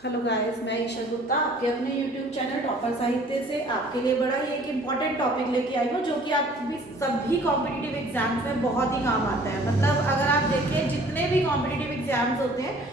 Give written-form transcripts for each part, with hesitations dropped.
Hello guys, मैं ईशा गुप्ता आपके अपने यूट्यूब चैनल टॉपर साहित्य से आपके लिए बड़ा ही एक इम्पॉर्टेंट टॉपिक लेके आई हूँ जो कि आप सभी कॉम्पिटिटिव एग्जाम्स में बहुत ही काम आता है। मतलब अगर आप देखें जितने भी कॉम्पिटिटिव एग्जाम्स होते हैं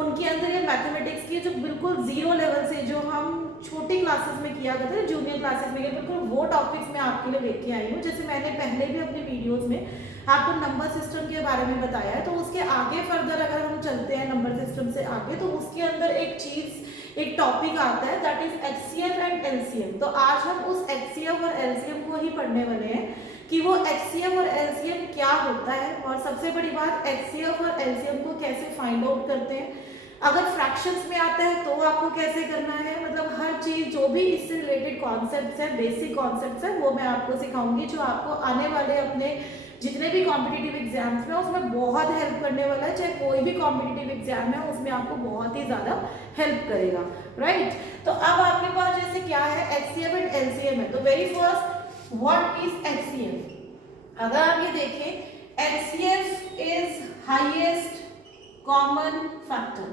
उनके अंदर ये मैथमेटिक्स की जो बिल्कुल जीरो लेवल से जो हम छोटी क्लासेस में किया करते हैं, जूनियर क्लासेस में, बिल्कुल वो टॉपिक्स मैं आपके लिए लेके आई हूँ। जैसे मैंने पहले भी अपने वीडियोस में आपको नंबर सिस्टम के बारे में बताया है, तो उसके आगे फर्दर अगर हम चलते हैं नंबर सिस्टम से आगे, तो उसके अंदर एक टॉपिक आता है that is HCF and LCM. तो आज हम उस एचसीएफ और एलसीएम को ही पढ़ने वाले हैं कि वो एचसीएफ और एलसीएम क्या होता है, और सबसे बड़ी बात एचसीएफ और एलसीएम को कैसे फाइंड आउट करते हैं। अगर फ्रैक्शंस में आता है तो आपको कैसे करना है, मतलब हर चीज जो भी इससे रिलेटेड कॉन्सेप्ट्स है, बेसिक कॉन्सेप्ट्स है, वो मैं आपको सिखाऊंगी जो आपको आने वाले अपने जितने भी कॉम्पिटिटिव एग्जाम्स में उसमें बहुत हेल्प करने वाला है। चाहे कोई भी कॉम्पिटिटिव एग्जाम है उसमें आपको बहुत ही ज्यादा हेल्प करेगा, राइट। तो अब आपके पास जैसे क्या है, एचसीएफ एंड एलसीएम है। तो very first, what is HCF? अगर आप ये देखें, HCF is highest common factor,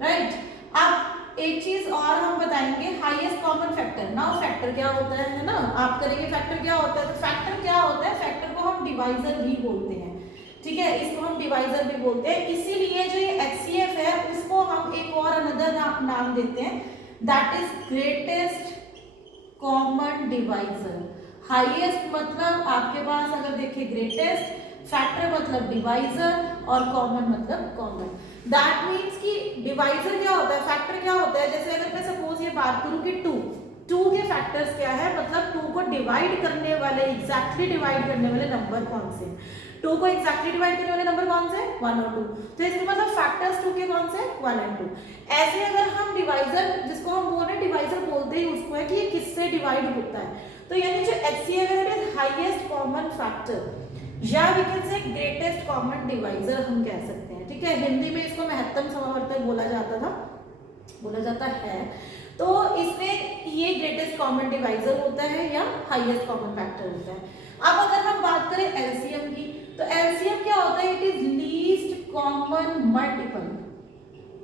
right. अब एक चीज और हम बताएंगे, highest common factor. Now factor क्या होता है ना, आप करेंगे फैक्टर क्या होता है। तो फैक्टर क्या होता है, फैक्टर को हम डिवाइजर भी बोलते हैं, ठीक है, इसको हम डिवाइजर भी बोलते हैं। इसीलिए जो ये एचसीएफ है उसको हम एक और अनदर नाम देते हैं, that is greatest common divisor. Highest मतलब आपके पास अगर देखिए ग्रेटेस्ट, फैक्टर मतलब डिवाइजर, और कॉमन मतलब कॉमन। दैट मीन्स कि डिवाइजर क्या होता है, फैक्टर क्या होता है। जैसे अगर मैं सपोज ये बात करूं कि टू के फैक्टर्स क्या है, मतलब टू को डिवाइड करने वाले, एग्जैक्टली डिवाइड करने वाले नंबर कौन से। टू को एग्जैक्टली डिवाइड करने वाले नंबर कौन से, 1 और 2। तो इसका मतलब फैक्टर्स टू के कौन से, 1 एंड 2। ऐसे अगर हम डिवाइजर, जिसको हम बोल रहे हैं डिवाइजर बोलते ही उसको है कि ये किससे डिवाइड होता है। तो यानी जो एचसीएफ है it is highest common factor, या we can say greatest common divisor हम कह सकते हैं, ठीक है। हिंदी में इसको महत्तम समावर्तक बोला जाता है। तो इसमें ये ग्रेटेस्ट कॉमन डिवाइजर होता है या हाईएस्ट कॉमन फैक्टर होता है। अब अगर हम बात करें एलसीएम की, तो एलसीएम क्या होता है, it is least common multiple.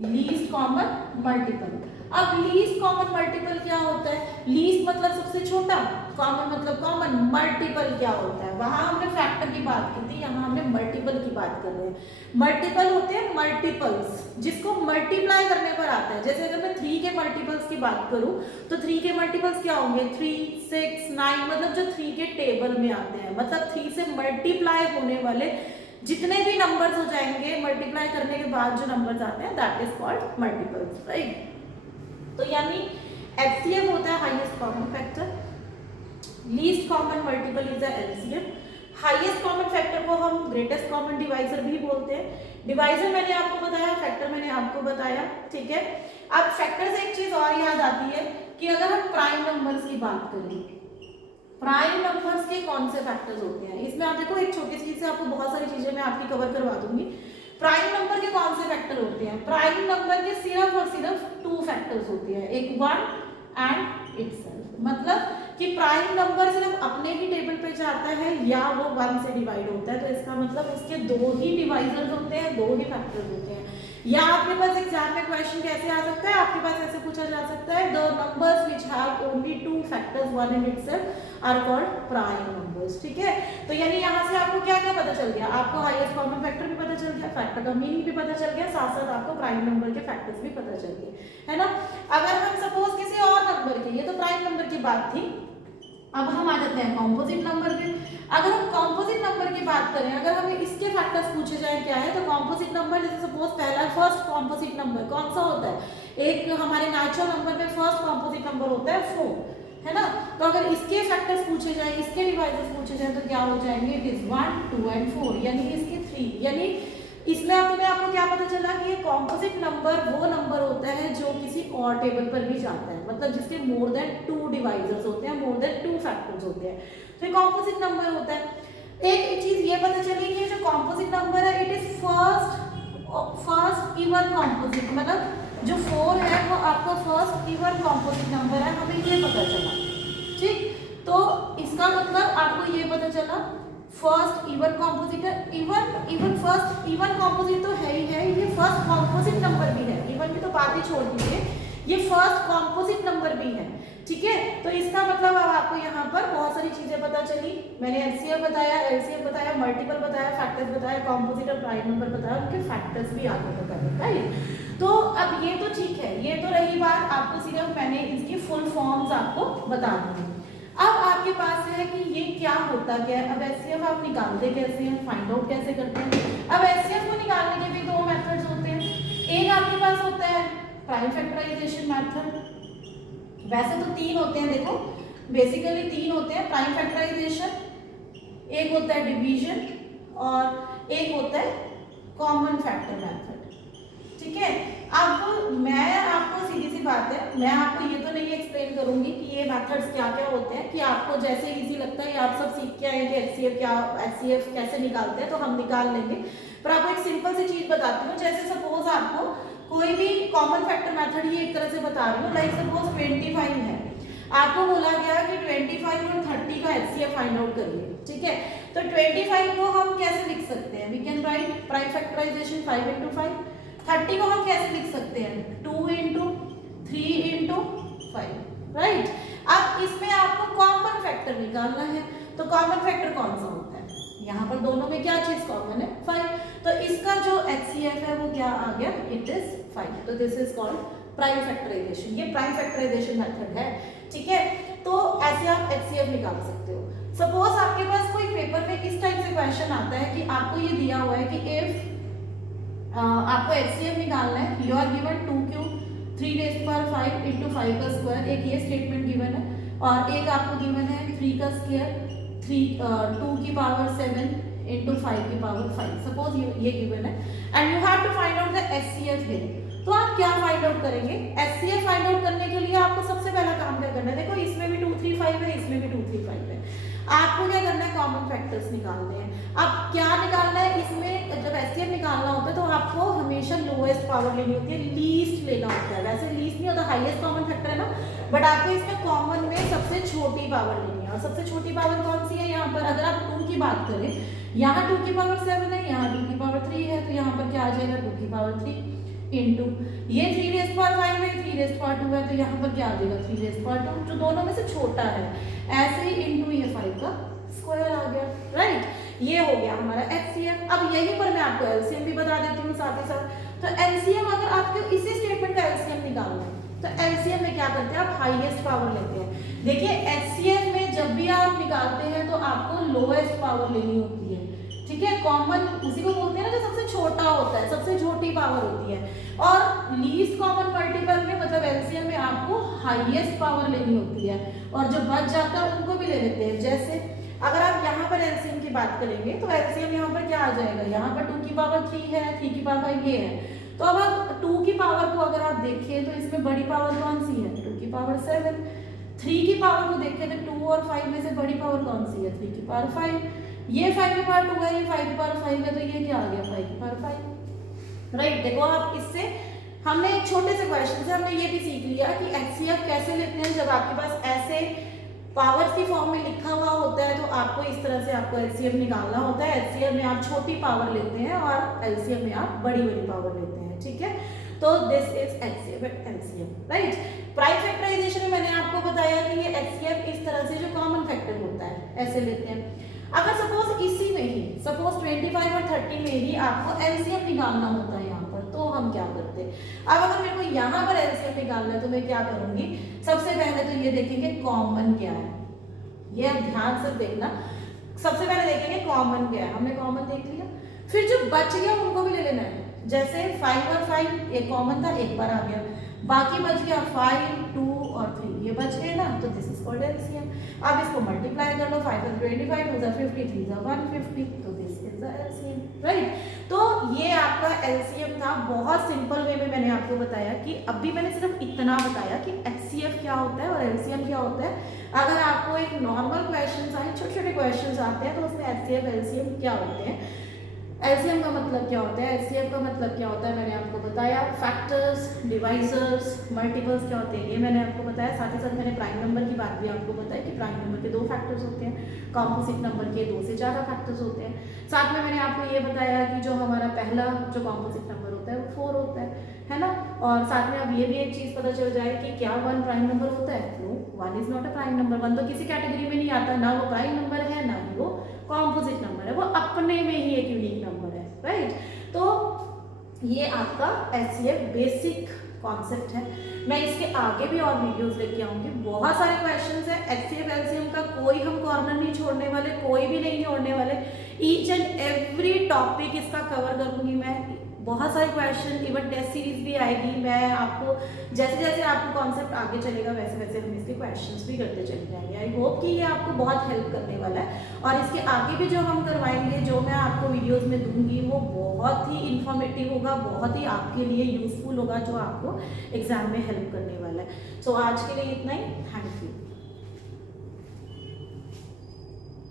Least common multiple. अब लीस्ट कॉमन मल्टीपल क्या होता है, लीस्ट मतलब सबसे छोटा, कॉमन मतलब कॉमन, मल्टीपल क्या होता है। वहां हमने फैक्टर की बात की थी, यहाँ हमने मल्टीपल की बात कर रहे हैं। मल्टीपल होते हैं मल्टीपल्स, जिसको मल्टीप्लाई करने पर आता है। जैसे अगर मैं 3 के मल्टीपल्स की बात करूं तो 3 के मल्टीपल्स क्या होंगे, 3, 6, 9, मतलब जो 3 के टेबल में आते हैं, मतलब 3 से मल्टीप्लाई होने वाले जितने भी नंबर्स हो जाएंगे, मल्टीप्लाई करने के बाद जो नंबर्स आते हैं that is called multiples, right. तो यानी एचसीएफ होता है highest common factor, least common multiple is the LCM. Highest common factor को हम ग्रेटेस्ट कॉमन डिवाइजर भी बोलते हैं। डिवाइजर मैंने आपको बताया, फैक्टर मैंने आपको बताया, ठीक है। अब फैक्टर से एक चीज और याद आती है कि अगर हम प्राइम नंबर्स की बात करें, प्राइम नंबर्स के कौन से फैक्टर्स होते हैं। इसमें आप देखो एक छोटी चीज से आपको बहुत सारी चीजें मैं आपकी कवर करवा दूंगी। प्राइम नंबर के कौन से फैक्टर होते हैं, प्राइम नंबर के सिर्फ और सिर्फ 2 फैक्टर्स होते हैं, एक 1 एंड इटसेल्फ। मतलब कि प्राइम नंबर सिर्फ अपने ही टेबल पे जाता है या वो 1 से डिवाइड होता है। तो इसका मतलब उसके 2 ही डिवाइजर्स होते हैं, 2 ही फैक्टर्स होते हैं। या आपके पास एग्जाम में क्वेश्चन कैसे आ सकता है, आपके पास ऐसे पूछा जा सकता है, the numbers which have only 2 factors 1 in itself are called prime numbers, ठीक है। तो यानी यहाँ से आपको क्या क्या पता चल गया, आपको हाईएस्ट कॉमन फैक्टर भी पता चल गया, फैक्टर का मीनिंग भी पता चल गया, साथ साथ आपको प्राइम नंबर के फैक्टर्स भी पता चल गए, है ना। अगर हम सपोज किसी और नंबर के, ये तो प्राइम नंबर की बात थी, अब हम आ जाते हैं कॉम्पोजिट नंबर पे। अगर हम कॉम्पोजिट नंबर की बात करें, अगर हमें इसके फैक्टर्स पूछे जाए क्या है, तो कॉम्पोजिट नंबर जैसे सपोज पहला फर्स्ट कॉम्पोजिट नंबर कौन सा होता है, एक हमारे नेचुरल नंबर में फर्स्ट कॉम्पोजिट नंबर होता है 4, है ना। तो अगर इसके फैक्टर्स पूछे जाए, इसके डिवाइजर्स पूछे जाए तो क्या हो जाएंगे, इट इज 1, 2 एंड 4, यानी इसके 3। यानी इसमें आपको क्या पता चला कि ये कॉम्पोजिट नंबर वो नंबर होता है जो किसी और टेबल पर भी जाता है, मतलब जिसके मोर देन 2 डिवाइजर्स होते हैं, मोर देन 2 फैक्टर्स होते हैं, तो ये कॉम्पोजिट नंबर होता है। एक चीज ये पता चली कि जो कॉम्पोजिट नंबर है it is first even composite, मतलब जो 4 है वो आपका फर्स्ट इवन कॉम्पोजिट नंबर है, हमें ये पता चला, ठीक। तो इसका मतलब आपको ये पता चला first even composite, even first even composite तो है ही है, ये फर्स्ट कॉम्पोजिट नंबर भी है, इवन की तो बात ही छोड़ दीजिए, ये फर्स्ट कॉम्पोजिट नंबर भी है, ठीक है। तो इसका मतलब अब आपको यहाँ पर बहुत सारी चीजें पता चली। मैंने एचसीएफ बताया, एलसीएम बताया, मल्टीपल बताया, फैक्टर्स बताया, कॉम्पोजिट और प्राइम नंबर बताया, उनके फैक्टर्स भी आगे बताया, राइट। तो अब ये तो ठीक है, ये तो रही बात, आपको सिर्फ मैंने इसकी फुल फॉर्म्स आपको बता दी। अब आपके पास है कि ये क्या होता क्या है। अब एचसीएफ आप निकालते कैसे हैं, फाइंड आउट कैसे करते हैं। अब एचसीएफ को निकालने के भी दो मेथड्स होते हैं। एक आपके पास होता है प्राइम फैक्टराइजेशन मेथड, वैसे तो तीन होते हैं, देखो बेसिकली तीन होते हैं, प्राइम फैक्टराइजेशन, एक होता है डिवीजन और एक होता है कॉमन फैक्टर मेथड, ठीक है। अब मैं आपको सीधी सी बात है, मैं आपको ये तो नहीं एक्सप्लेन करूंगी कि ये मेथड्स क्या क्या होते हैं, कि आपको जैसे इजी लगता है आप सब सीख के आए कि एचसीएफ कैसे निकालते हैं, तो हम निकाल लेंगे। पर आपको एक सिंपल सी चीज बताती हूँ, जैसे सपोज आपको कोई भी कॉमन फैक्टर मेथड ही एक तरह से बता रही हूँ, लाइक सपोज 25 है, आपको बोला गया कि 25 और 30 का एचसीएफ फाइंड आउट करिए, ठीक है। तो 25 को हम कैसे लिख सकते हैं, we can write prime factorization 5 into 5। 30 को हम कैसे लिख सकते हैं, 2 into 3 into 5, राइट। अब इसमें आपको कॉमन फैक्टर निकालना है, तो कॉमन फैक्टर कौन सा होता है, यहाँ पर दोनों में क्या चीज कॉमन है, 5। तो इसका जो एचसीएफ है वो क्या आ गया, इट इज 5। तो this is called prime factorization, ये प्राइम फैक्टराइजेशन मेथड है, ठीक है। तो ऐसे आप एचसीएफ निकाल सकते हो। सपोज आपके पास कोई पेपर में इस टाइप से क्वेश्चन आता है कि आपको ये दिया हुआ है कि इफ आपको एचसीएफ निकालना है, you are given 2 cube 3 raised to power 5 into 5 का स्क्वायर, एक ये स्टेटमेंट गिवन है, और एक आपको गिवन है 3 का स्क्वायर 2 की पावर 7 into 5 की पावर 5, सपोज ये गिवन है, and you have to find out the HCF here. तो आप क्या फाइंड आउट करेंगे, एचसीएफ फाइंड आउट करने के लिए आपको सबसे पहला काम क्या करना है, देखो इसमें भी 2 3 5 है, इसमें भी 2 3 5 है, आपको क्या करना है, कॉमन फैक्टर्स निकालने हैं। अब क्या निकालना है, इसमें जब एचसीएफ निकालना होता है तो आपको हमेशा लोएस्ट पावर लेनी होती है, लीस्ट लेना होता है। वैसे लीस्ट नहीं होता, हाईएस्ट कॉमन फैक्टर है ना, बट आपको इसमें कॉमन में सबसे छोटी पावर लेनी है। और सबसे छोटी पावर कौन सी है, यहाँ पर अगर आप 2 की बात करें, यहाँ 2 की पावर 7 है, यहाँ 2 की पावर 3 है, तो यहाँ पर क्या आ जाएगा 2 की पावर 3 इंटू ये 3 raised to power 5 है, 3 raised to power 2 है, तो यहाँ पर क्या आ जाएगा 3 raised to power 2, जो दोनों में से छोटा है, ऐसे ही इंटू ये 5 का स्क्वायर आ गया, राइट। ये हो गया हमारा एचसीएफ। अब यहीं पर मैं आपको एलसीएम भी बता देती हूँ साथ ही साथ। तो एलसीएम, अगर आपको इसी स्टेटमेंट का एलसीएम निकालना है तो एलसीएम में क्या करते हैं, आप हाईएस्ट पावर लेते हैं। देखिए एचसीएफ में जब भी आप निकालते हैं तो आपको लोएस्ट पावर लेनी होती है, ठीक है। कॉमन उसी को बोलते हैं ना जो सबसे छोटा होता है, सबसे छोटी पावर होती है। और लीस्ट कॉमन मल्टीपल में मतलब एलसीएम में आपको हाईएस्ट पावर लेनी होती है, और जो बच जाता है उनको भी ले लेते हैं। जैसे अगर आप यहाँ पर एलसीएम की बात करेंगे तो एलसीएम यहाँ पर क्या आ जाएगा, यहाँ पर 2 की पावर 3 है, 3 की पावर ये है, तो अब आप 2 की पावर को अगर आप देखें तो इसमें बड़ी पावर कौन सी है, 2 की पावर 7। 3 की पावर को देखें तो 2 और 5 में से बड़ी पावर कौन सी है, 3 की पावर 5। ये 5 की पावर 2 है, ये 5 की पावर 5 है, तो ये क्या आ गया 5 की पावर 5, राइट। देखो आप इससे हमने एक छोटे से क्वेश्चन से हमने ये भी सीख लिया कि एचसीएफ कैसे लेते हैं। जब आपके पास ऐसे पावर्स की फॉर्म में लिखा हुआ होता है तो आपको इस तरह से आपको एचसीएफ निकालना होता है। एचसीएफ में आप छोटी पावर लेते हैं और एलसीएम में आप बड़ी बड़ी पावर लेते हैं, ठीक है। तो this is HCF and LCM, right. Prime factorization में मैंने आपको बताया कि ये एचसीएफ इस तरह से जो कॉमन फैक्टर होता है ऐसे लेते हैं। अगर सपोज इसी में ही सपोज 25 और 30 में ही आपको एलसीएम निकालना होता है यहाँ पर, तो हम क्या करते हैं। अब अगर मेरे को यहाँ पर एलसीएम निकालना है तो मैं क्या करूंगी, सबसे पहले तो ये देखेंगे कॉमन क्या है, ये आप ध्यान से देखना। सबसे पहले देखेंगे कॉमन क्या है, हमने कॉमन देख लिया, फिर जो बच गया उनको भी ले लेना है। जैसे 5 और 5 एक कॉमन था, एक बार आ गया, बाकी बच गया 5 2 और 3, ये बच गए ना, तो दिस इज कॉल्ड एलसीएम। अब इसको मल्टीप्लाई कर लो, 5 और 25 2 50 3 150, तो this is the LCM, right. तो ये आपका एलसीएम था। बहुत सिंपल वे में मैंने आपको बताया कि अभी मैंने सिर्फ इतना बताया कि एचसीएफ क्या होता है और एलसीएम क्या होता है। अगर आपको एक नॉर्मल क्वेश्चन आए, छोटे छोटे क्वेश्चन आते हैं तो उसमें एचसीएफ एलसीएम क्या होते हैं, एलसीएम का मतलब क्या होता है, एचसीएफ का मतलब क्या होता है मैंने आपको बताया। फैक्टर्स, डिवाइजर्स, मल्टीपल्स क्या होते हैं ये मैंने आपको बताया। साथ ही साथ मैंने प्राइम नंबर की बात भी आपको बताई कि प्राइम नंबर के 2 फैक्टर्स होते हैं, कॉम्पोजिट नंबर के 2 से ज़्यादा फैक्टर्स होते हैं। साथ में मैंने आपको ये बताया कि जो हमारा पहला जो कॉम्पोजिट नंबर होता है वो 4 होता है ना। और साथ में अब ये भी एक चीज़ पता चल जाए कि क्या 1 प्राइम नंबर होता है? No, 1 is not a prime number. 1 तो किसी कैटेगरी में नहीं आता, ना वो प्राइम नंबर है ना ही वो कॉम्पोजिट नंबर है, वो अपने में ही एक यूनिक नंबर है, राइट। तो ये आपका HCF बेसिक कॉन्सेप्ट है। मैं इसके आगे भी और वीडियोस लेके आऊंगी, बहुत सारे क्वेश्चंस हैं HCF LCM का, कोई हम कॉर्नर नहीं छोड़ने वाले, कोई भी नहीं छोड़ने वाले। ईच एंड एवरी टॉपिक इसका कवर करूंगी मैं, बहुत सारे क्वेश्चन, इवन टेस्ट सीरीज भी आएगी। मैं आपको जैसे जैसे आपको कॉन्सेप्ट आगे चलेगा वैसे वैसे हम इसके क्वेश्चंस भी करते चले जाएंगे। आई होप कि ये आपको बहुत हेल्प करने वाला है। और इसके आगे भी जो हम करवाएंगे, जो मैं आपको वीडियोस में दूंगी, वो बहुत ही इंफॉर्मेटिव होगा, बहुत ही आपके लिए यूजफुल होगा, जो आपको एग्जाम में हेल्प करने वाला है। सो आज के लिए इतना ही, थैंक यू।